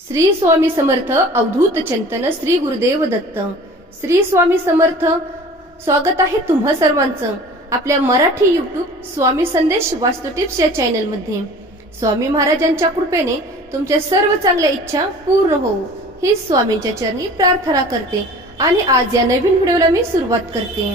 श्री स्वामी समर्थ अवधूत चिंतन श्री गुरुदेव दत्त। श्री स्वामी समर्थ। स्वागत आहे तुम्हा सर्वांचं आपल्या मराठी YouTube स्वामी संदेश वास्तु टिप्स या चॅनल मध्ये। स्वामी महाराजांच्या कृपेने तुमच्या सर्व चांगल्या इच्छा पूर्ण होवो ही स्वामींच्या चरणी प्रार्थना करते आणि आज या नवीन व्हिडिओला मी सुरुवात करते।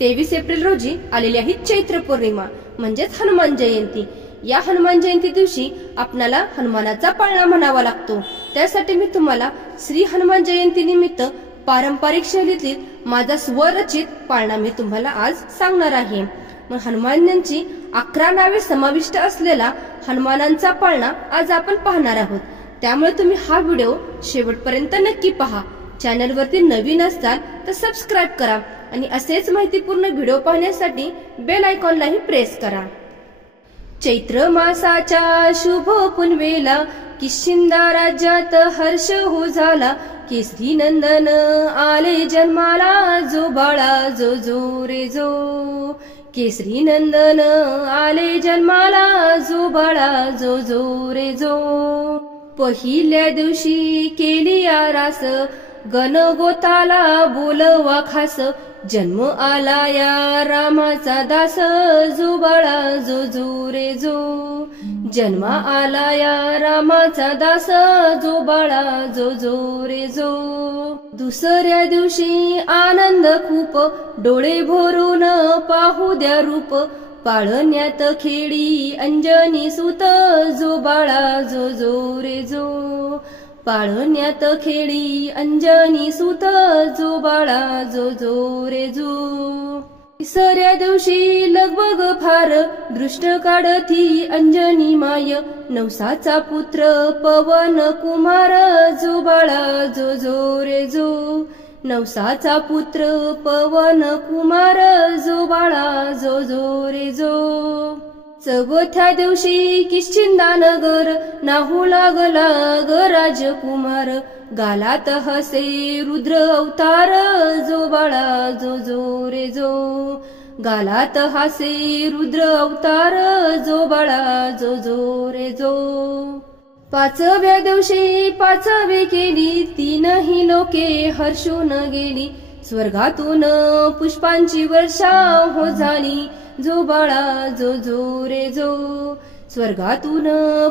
23 एप्रिल रोजी आलेली आहे चैत्र पौर्णिमा म्हणजेच हनुमान जयंती। या हनुमान जयंती दिवशी आपल्याला हनुमानाचा पाळणा म्हणावा लागतो। त्यासाठी मी तुम्हाला श्री हनुमान जयंती निमित्त पारंपरिक शैलीतील माझा स्वरचित पाळणा मी तुम्हाला आज सांगणार आहे। मग हनुमानांची 11 नावे समाविष्ट असलेला हनुमानांचा पाळणा आज आपण पाहणार आहोत। त्यामुळे तुम्ही हा व्हिडिओ शेवटपर्यंत नक्की पहा। चॅनल वरती नवीन असाल तर सबस्क्राइब करा आणि असेच माहितीपूर्ण व्हिडिओ पाहण्यासाठी बेल आयकॉनलाही प्रेस करा। चैत्र मासाच्या शुभ पुनवेला किष्किंधा राज्यात हर्ष हो झाला। केसरी नंदन आले जन्माला जो बाळा जो जो रे जो। केसरी नंदन आले जन्माला जो बाळा जो जो रे जो। पहिल्या दिवशी केली आरास गणगोताला बोलवा खास। जन्म आला या रामाचा दास जो बाळा जो जो रे जो। जन्म आला या रामाचा दास जो बाळा जो जो रे जो। दुसऱ्या दिवशी आनंद खूप डोळे भरून पाहू द्या रूप। पाळण्यात खेळी अंजनी सुत जो बाळा जो जो रे जो। पाळण्यात खेळी अंजनी सुत जो बाळा जो जो रे जो। तिसऱ्या दिवशी लगबग फार दृष्ट काढती अंजनी माय। नवसाचा पुत्र पवन कुमार जो बाळा जो जो रे जो। नवसाचा पुत्र पवन कुमार जो बाळा जो जो रे जो। चौथ्या दिवशी किष्किंधा नगर नाहू लागला ग राजकुमार। गालात हसे रुद्र अवतार जो बाळा जो जो रे जो। गालात हसे रुद्र अवतार जो बाळा जो जो रे जो। पाचव्या दिवशी पाचवी केली तीनही लोके हर्षून गेली। स्वर्गातून पुष्पांची वर्षा हो झाली जो बाळा जो जो रे जो। स्वर्गातून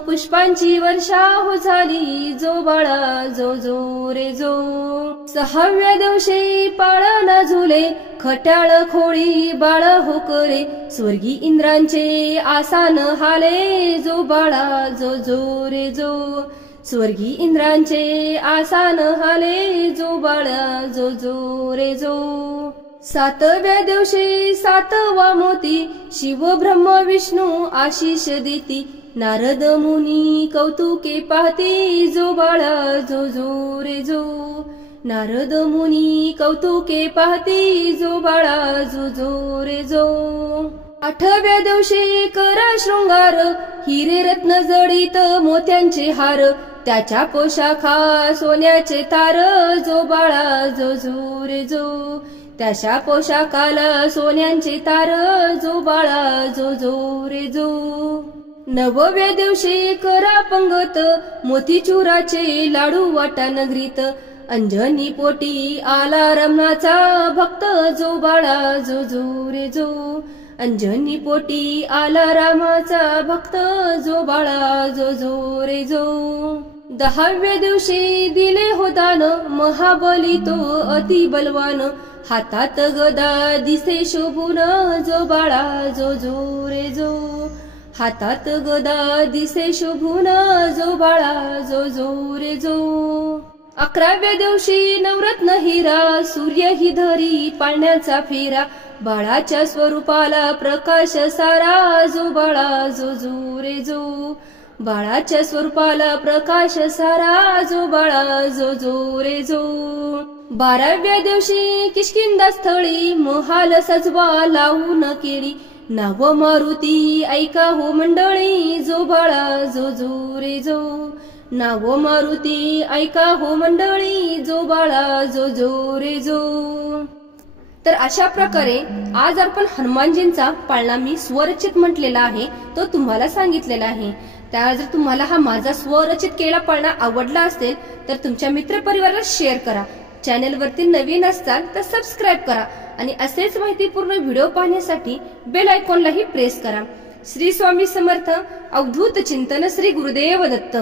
पुष्पांची वर्षा हो झाली जो बाळा जो जो रे जो। सहाव्या दिवशी पाळणा झुले खट्याळ खोळी बाळ हो करे। स्वर्गी इंद्रांचे आसान हाले जो बाळा जो जो रे जो। स्वर्गी इंद्रांचे आसान हाले जो बाळा जो जो रे जो। सातव्या दिवशी सातवा मोती शिव ब्रह्म विष्णू आशीष देती। नारद मुनी कौतुके पाहती जो बाळा जो जो रे जो। नारद मुनी कौतुके पाहती जो बाळा जो जो रे जो। आठव्या दिवशी करा शृंगार हिरे रत्न जडित मोत्यांचे हार। त्याच्या पोशाखा सोन्याचे तार जो बाळा जो जो रे जो। त्याच्या पोशाखाला सोन्यांचे तार जो बाळा जो जो रे जो। नवव्या दिवशी करा पंगत मोतीचुराचे लाडू वाटा नगरीत। अंजनी पोटी आला रमणाचा भक्त जो बाळा जो जो रे जो। अंजनी पोटी आला रामाचा भक्त जो बाळा जो जो रे जो। 10व्या दिवशी दिले हो दान महाबली तो अति बलवान। हातात गदा दिसे शोभून जो बाळा जो जो रे जो। हातात गदा दिसे शोभून जो बाळा जो जो रे जो। 11व्या दिवशी नवरत्न हिरा सूर्य ही धरी पाळण्याचा फेरा। बाळाच्या स्वरूपाला प्रकाश सारा जो बाळा जो जो रे जो। बाळाच्या स्वरूपाला प्रकाश सारा जो बाळा जो जो रे जो। 12व्या दिवशी किष्किंधा स्थळी महाल सजवा लावून केली। नाव मारुती ऐका हो मंडळी जो बाळा जो जो रे जो। नाव मारुती ऐका हो मंडळी जो बाळा जो जो रे जो। तर अशा प्रकारे आज आपण हनुमानजींचा पाळणा मी स्वरचित म्हटलेला आहे तो तुम्हाला सांगितलेला आहे। त्यावेळेस जर तुम्हाला हा माझा स्वरचित केलेला पाळणा आवडला असेल तर तुमच्या मित्रपरिवाराला शेअर करा. चॅनेलवरती नवीन असताल तर सबस्क्राईब करा आणि असेच माहितीपूर्ण व्हिडिओ पाहण्यासाठी बेल आयकॉनलाही प्रेस करा. श्री स्वामी समर्थ. अवधूत चिंतन. श्री गुरुदेव दत्त.